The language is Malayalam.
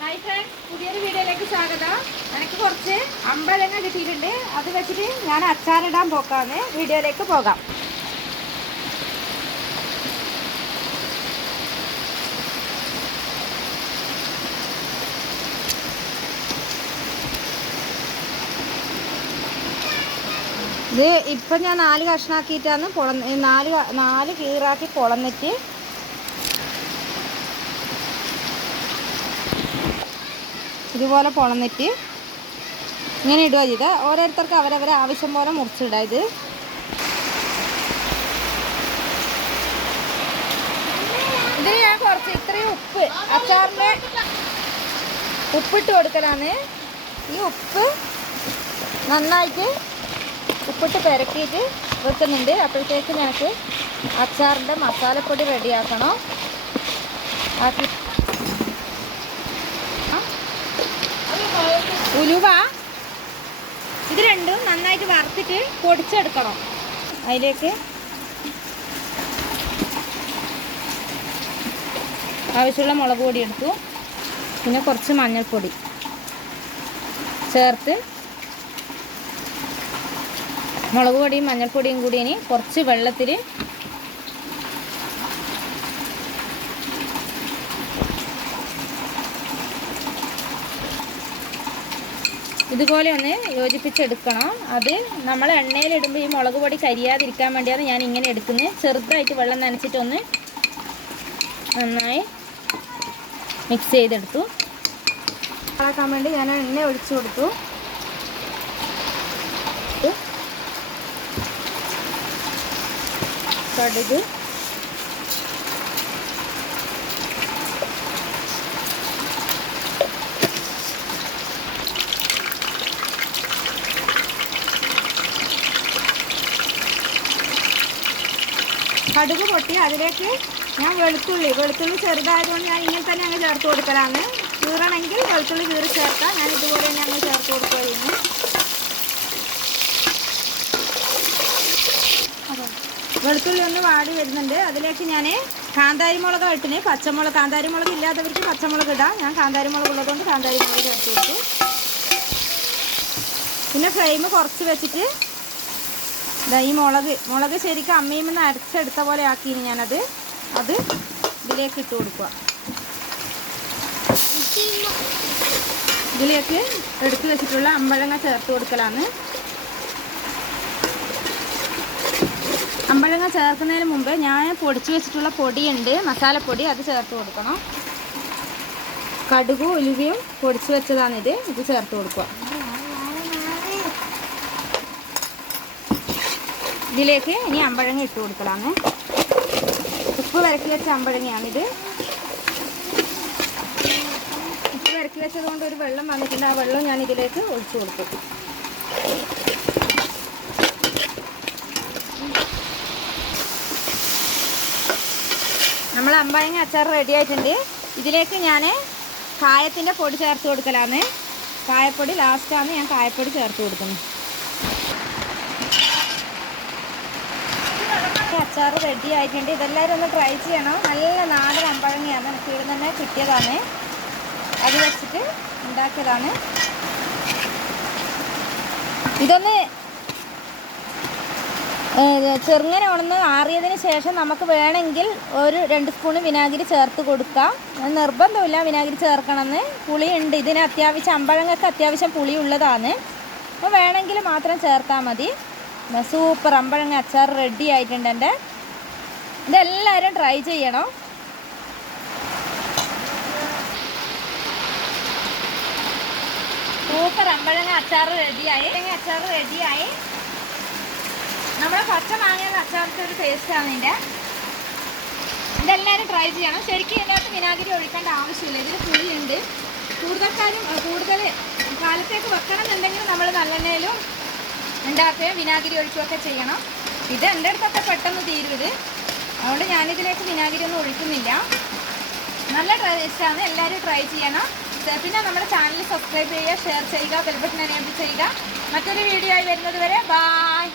ഹായ് ഫ്രണ്ട്സ് പുതിയൊരു വീഡിയോയിലേക്ക് സ്വാഗതം. എനിക്ക് കുറച്ച് അമ്പഴങ്ങ കിട്ടിയിട്ടുണ്ട്. അത് വെച്ചിട്ട് ഞാൻ അച്ചാറിടാൻ പോക്കാന്ന് വീഡിയോയിലേക്ക് പോകാം. ഇത് ഇപ്പം ഞാൻ നാല് കഷ്ണാക്കിയിട്ടാണ് പൊളന്ന് നാല് നാല് കീറാക്കി പൊളന്നിട്ട് ഇതുപോലെ പൊളന്നിട്ട് ഇങ്ങനെ ഇടുക ചെയ്ത്. ഓരോരുത്തർക്ക് അവരവരെ ആവശ്യം പോലെ മുറിച്ചിടുക ഇത്. ഇതിന് ഞാൻ കുറച്ച് ഇത്രയും ഉപ്പ് അച്ചാറിന് ഉപ്പിട്ട് കൊടുക്കലാണ്. ഈ ഉപ്പ് നന്നായിട്ട് ഉപ്പിട്ട് പെരക്കിയിട്ട് വെക്കുന്നുണ്ട്. അപ്പോഴത്തേക്ക് ഞങ്ങൾക്ക് അച്ചാറിന്റെ മസാലപ്പൊടി റെഡിയാക്കണം. ആക്കി ഉലുവ. ഇത് രണ്ടും നന്നായിട്ട് വറുത്തിട്ട് പൊടിച്ചെടുക്കണം. അതിലേക്ക് ആവശ്യമുള്ള മുളക് പൊടി എടുത്തു. പിന്നെ കുറച്ച് മഞ്ഞൾപ്പൊടി ചേർത്ത് മുളക് പൊടിയും മഞ്ഞൾപ്പൊടിയും കൂടി ഇനി കുറച്ച് വെള്ളത്തിൽ ഇതുപോലെ ഒന്ന് യോജിപ്പിച്ചെടുക്കണം. അത് നമ്മൾ എണ്ണയിലിടുമ്പോൾ ഈ മുളക് പൊടി കരിയാതിരിക്കാൻ വേണ്ടിയാണ് ഞാൻ ഇങ്ങനെ എടുക്കുന്നത് ചെറുതായിട്ട് വെള്ളം നനച്ചിട്ടൊന്ന് നന്നായി മിക്സ് ചെയ്തെടുത്തു. കളക്കാൻ വേണ്ടി ഞാൻ എണ്ണ ഒഴിച്ചു കൊടുത്തു. കടുക് കടുക് പൊട്ടി അതിലേക്ക് ഞാൻ വെളുത്തുള്ളി വെളുത്തുള്ളി ചെറുതായതുകൊണ്ട് ഞാൻ ഇങ്ങനെ തന്നെ അങ്ങ് ചേർത്ത് കൊടുക്കലാണ്. കീറണമെങ്കിൽ വെളുത്തുള്ളി കീറി ചേർക്കാം. ഞാൻ ഇതുപോലെ തന്നെ അങ്ങ് ചേർത്ത് കൊടുക്കുകയാണ്. വെളുത്തുള്ളി ഒന്ന് വാടി വരുന്നുണ്ട്. അതിലേക്ക് ഞാൻ കാന്താരി മുളക് ഇട്ടിന് പച്ചമുളക് കാന്താരി മുളക് ഇല്ലാത്തവർക്ക് പച്ചമുളക് ഇടാം. ഞാൻ കാന്താരി മുളക് ഉള്ളതുകൊണ്ട് കാന്താരി മുളക് ചേർത്ത് കൊടുത്തു. പിന്നെ ഫ്ലെയിം കുറച്ച് വെച്ചിട്ട് ദാ ഈ മുളക് മുളക് ശരിക്കും അമ്മയിൽ നിന്ന് അരച്ചെടുത്ത പോലെ ആക്കിയിന് ഞാനത്. അത് ഇതിലേക്ക് ഇട്ട് കൊടുക്കുക. ഇതിലേക്ക് എടുത്തു വെച്ചിട്ടുള്ള അമ്പഴങ്ങ ചേർത്ത് കൊടുക്കലാണ്. അമ്പഴങ്ങ ചേർക്കുന്നതിന് മുമ്പ് ഞാൻ പൊടിച്ചു വെച്ചിട്ടുള്ള പൊടിയുണ്ട്. മസാലപ്പൊടി അത് ചേർത്ത് കൊടുക്കണം. കടുകും ഉലുവയും പൊടിച്ചു വെച്ചതാണിത്. ഇത് ചേർത്ത് കൊടുക്കുക. ഇതിലേക്ക് ഇനി അമ്പഴങ്ങ ഇട്ട് കൊടുക്കലാണ് ഉപ്പ് വരക്കി വെച്ച അമ്പഴങ്ങയാണിത്. ഉപ്പ് വരക്കി വെച്ചത് കൊണ്ട് ഒരു വെള്ളം വന്നിട്ടുണ്ട്. ആ വെള്ളം ഞാൻ ഇതിലേക്ക് ഒഴിച്ചു കൊടുക്കും നമ്മൾ അമ്പഴങ്ങ അച്ചാർ റെഡി ആയിട്ടുണ്ട്. ഇതിലേക്ക് ഞാൻ കായത്തിന്റെ പൊടി ചേർത്ത് കൊടുക്കലാണ് കായപ്പൊടി ലാസ്റ്റാണ് ഞാൻ കായപ്പൊടി ചേർത്ത് കൊടുക്കുന്നത് അച്ചാർ റെഡി ആയിട്ടുണ്ട്. ഇതെല്ലാവരും ഒന്ന് ട്രൈ ചെയ്യണം. നല്ല നാടൻ അമ്പഴങ്ങയാണ് എനിക്ക് ഇവിടെ തന്നെ കിട്ടിയതാണ്. അത് വെച്ചിട്ട് ഉണ്ടാക്കിയതാണ്. ഇതൊന്ന് ചെറുങ്ങനെ ഉണന്ന് ആറിയതിന് ശേഷം നമുക്ക് വേണമെങ്കിൽ ഒരു രണ്ട് സ്പൂണ് വിനാഗിരി ചേർത്ത് കൊടുക്കാം. നിർബന്ധമില്ല വിനാഗിരി ചേർക്കണമെന്ന്. പുളിയുണ്ട്. ഇതിന് അത്യാവശ്യം അമ്പഴങ്ങൾക്ക് അത്യാവശ്യം പുളി ഉള്ളതാണ് അപ്പോൾ വേണമെങ്കിൽ മാത്രം ചേർത്താൽ മതി. സൂപ്പർ അമ്പഴങ്ങ അച്ചാർ റെഡി ആയിട്ടുണ്ട് എന്റെ. ഇതെല്ലാവരും ട്രൈ ചെയ്യണം. സൂപ്പർ അമ്പഴങ്ങ അച്ചാർ റെഡിയായി അച്ചാർ റെഡിയായി നമ്മുടെ പച്ച മാങ്ങയുടെ അച്ചാറിന്റെ ഒരു ടേസ്റ്റാണ് ഇതിന്റെ. ഇതെല്ലാവരും ട്രൈ ചെയ്യണം. ശരിക്കും ഇതിനകത്ത് വിനാഗിരി ഒഴിക്കേണ്ട ആവശ്യമില്ല. ഇതിൽ പുളിയുണ്ട്. കൂടുതൽ കാര്യം കൂടുതൽ കാലത്തേക്ക് വെക്കണം എന്നുണ്ടെങ്കിൽ നമ്മൾ നല്ലെണ്ണയിലും ഉണ്ടാക്കുകയും വിനാഗിരി ഒഴിക്കുകയൊക്കെ ചെയ്യണം. ഇത് എന്റെ അടുത്തൊക്കെ പെട്ടെന്ന് തീരും ഇത്. അതുകൊണ്ട് ഞാനിതിലേക്ക് വിനാഗിരി ഒന്നും ഒഴിക്കുന്നില്ല. നല്ല ടേസ്റ്റാണ് എല്ലാവരും ട്രൈ ചെയ്യണം. പിന്നെ നമ്മുടെ ചാനൽ സബ്സ്ക്രൈബ് ചെയ്യുക ഷെയർ ചെയ്യുക ബെൽബട്ടൺ എനേബിൾ ചെയ്യുക. മറ്റൊരു വീഡിയോ ആയി വരുന്നത് വരെ ബായ്